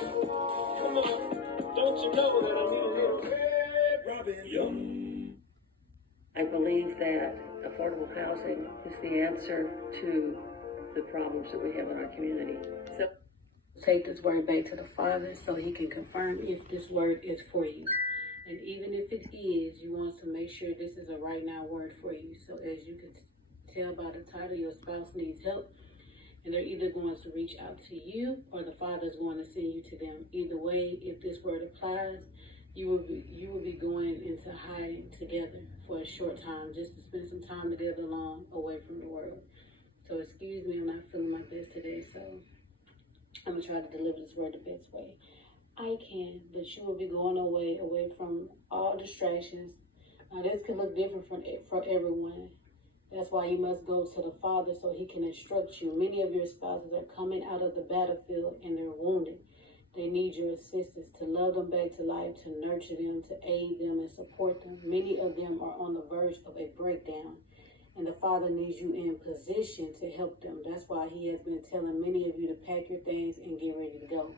Come on, don't you know that I need a little red robin? Yum. I believe that affordable housing is the answer to the problems that we have in our community. So take this word back to the Father so he can confirm if this word is for you. And even if it is, you want to make sure this is a right now word for you. So as you can tell by the title, your spouse needs help, and they're either going to reach out to you or the Father is going to send you to them. Either way, if this word applies, you will be going into hiding together for a short time, just to spend some time together alone, away from the world. So excuse me, I'm not feeling my best today, so I'm going to try to deliver this word the best way I can. But you will be going away from all distractions. Now, this could look different for everyone. That's why you must go to the Father so he can instruct you. Many of your spouses are coming out of the battlefield and they're wounded. They need your assistance to love them back to life, to nurture them, to aid them and support them. Many of them are on the verge of a breakdown, and the Father needs you in position to help them. That's why he has been telling many of you to pack your things and get ready to go.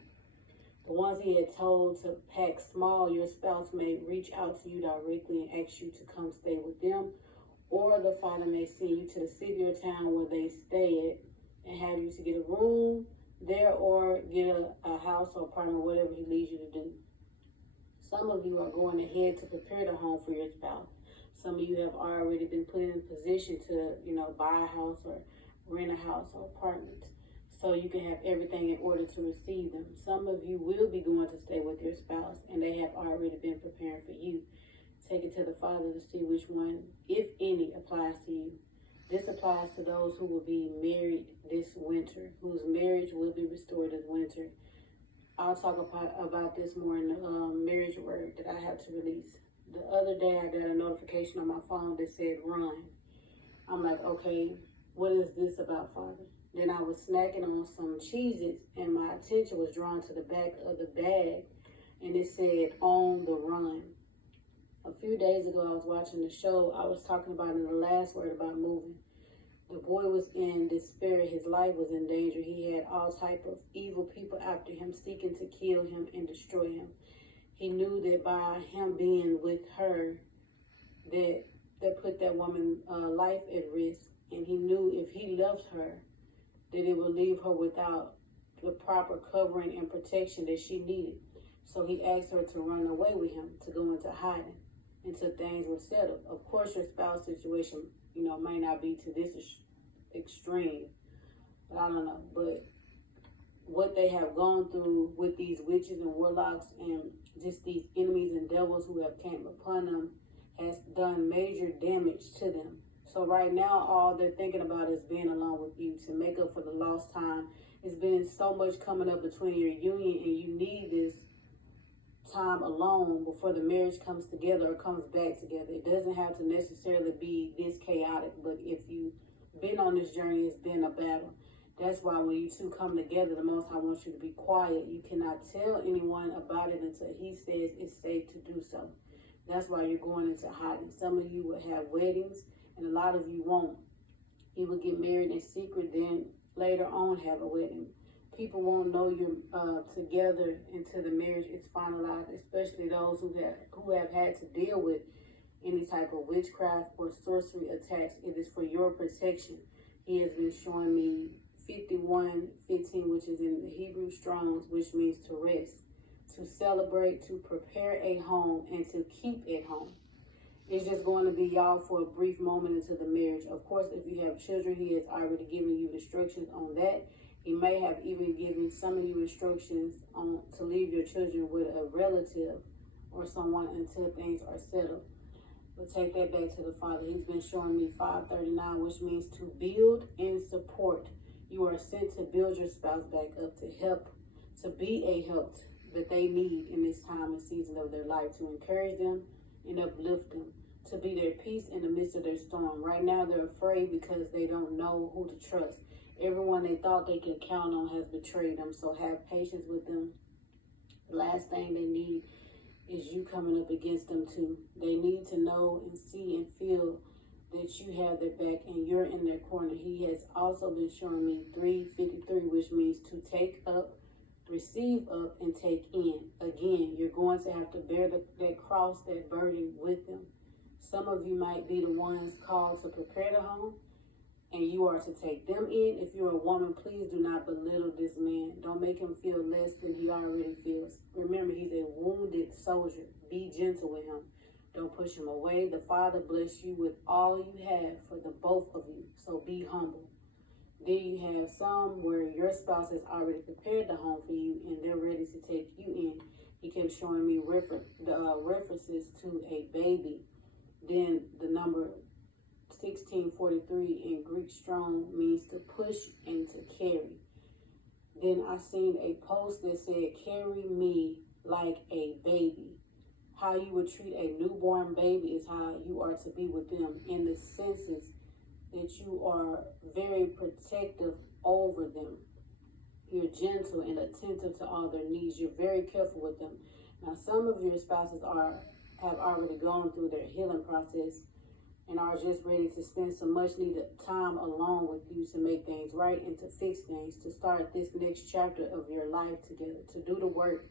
The ones he had told to pack small, your spouse may reach out to you directly and ask you to come stay with them, or the Father may send you to the city or town where they stay at and have you to get a room there or get a house or apartment, whatever he leads you to do. Some of you are going ahead to prepare the home for your spouse. Some of you have already been put in a position to, buy a house or rent a house or apartment, so you can have everything in order to receive them. Some of you will be going to stay with your spouse, and they have already been preparing for you. Take it to the Father to see which one, if any, applies to you. This applies to those who will be married this winter, whose marriage will be restored this winter. I'll talk about this more in the marriage word that I have to release. The other day, I got a notification on my phone that said run. I'm like, okay, what is this about, Father? Then I was snacking on some Cheez-Its, and my attention was drawn to the back of the bag, and it said, on the run. A few days ago, I was watching the show. I was talking about in the last word about moving. The boy was in despair. His life was in danger. He had all type of evil people after him, seeking to kill him and destroy him. He knew that by him being with her, that put that woman's life at risk. And he knew if he loved her, that it would leave her without the proper covering and protection that she needed. So he asked her to run away with him, to go into hiding until things were settled. Of course, your spouse situation, may not be to this extreme, but I don't know. But what they have gone through with these witches and warlocks and just these enemies and devils who have came upon them has done major damage to them. So right now, all they're thinking about is being alone with you to make up for the lost time. It's been so much coming up between your union, and you need this time alone before the marriage comes together or comes back together. It doesn't have to necessarily be this chaotic, but if you've been on this journey, it's been a battle. That's why when you two come together, the Most High wants you to be quiet. You cannot tell anyone about it until he says it's safe to do so. That's why you're going into hiding. Some of you will have weddings, and a lot of you won't. You will get married in secret, then later on have a wedding. People won't know you're together until the marriage is finalized, especially those who have had to deal with any type of witchcraft or sorcery attacks. It is for your protection. He has been showing me 51:15, which is in the Hebrew Strongs, which means to rest, to celebrate, to prepare a home, and to keep a home. It's just going to be y'all for a brief moment into the marriage. Of course, if you have children, he has already given you instructions on that. He may have even given some of you instructions on to leave your children with a relative or someone until things are settled. But take that back to the Father. He's been showing me 539, which means to build and support. You are sent to build your spouse back up, to help, to be a help that they need in this time and season of their life, to encourage them and uplift them, to be their peace in the midst of their storm. Right now, they're afraid because they don't know who to trust. Everyone they thought they could count on has betrayed them, so have patience with them. The last thing they need is you coming up against them too. They need to know and see and feel that you have their back and you're in their corner. He has also been showing me 3:53, which means to take up receive of and take in. Again, you're going to have to bear that cross, that burden with them. Some of you might be the ones called to prepare the home, and you are to take them in. If you're a woman, please do not belittle this man. Don't make him feel less than he already feels. Remember, he's a wounded soldier. Be gentle with him. Don't push him away. The Father bless you with all you have for the both of you, so be humble. Then you have some where your spouse has already prepared the home for you and they're ready to take you in. He kept showing me references to a baby. Then the number 1643 in Greek strong means to push and to carry. Then I seen a post that said, carry me like a baby. How you would treat a newborn baby is how you are to be with them, in the senses that you are very protective over them. You're gentle and attentive to all their needs. You're very careful with them. Now, some of your spouses have already gone through their healing process and are just ready to spend some much needed time alone with you to make things right and to fix things, to start this next chapter of your life together, to do the work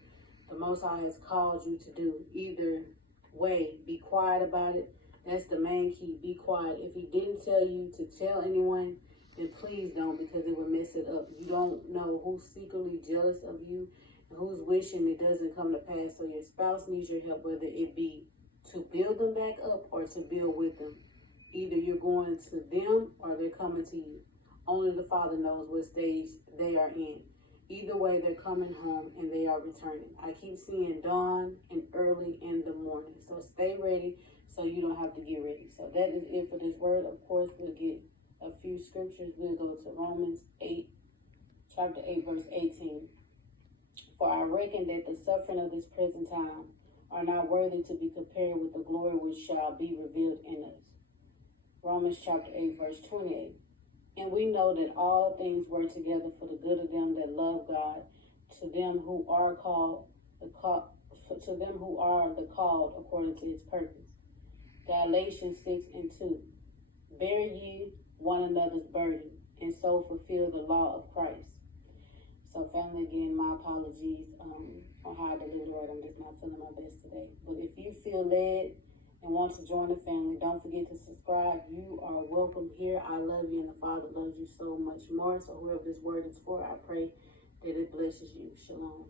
the Most High has called you to do. Either way, be quiet about it. That's the main key. Be quiet. If he didn't tell you to tell anyone, then please don't, because it will mess it up. You don't know who's secretly jealous of you and who's wishing it doesn't come to pass. So your spouse needs your help, whether it be to build them back up or to build with them. Either you're going to them or they're coming to you. Only the Father knows what stage they are in. Either way, they're coming home and they are returning. I keep seeing dawn and early in the morning. So stay ready so you don't have to get ready. So that is it for this word. Of course, we'll get a few scriptures. We'll go to Romans 8, chapter 8, verse 18. For I reckon that the suffering of this present time are not worthy to be compared with the glory which shall be revealed in us. Romans chapter 8, verse 28. And we know that all things work together for the good of them that love God, to them who are the called according to his purpose. Galatians 6 and 2. Bear ye one another's burden, and so fulfill the law of Christ. So family, again, my apologies on how I delivered the word. I'm just not feeling my best today. But if you feel led and want to join the family, don't forget to subscribe. You are welcome here. I love you, and the Father loves you so much more. So whoever this word is for, I pray that it blesses you. Shalom.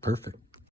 Perfect.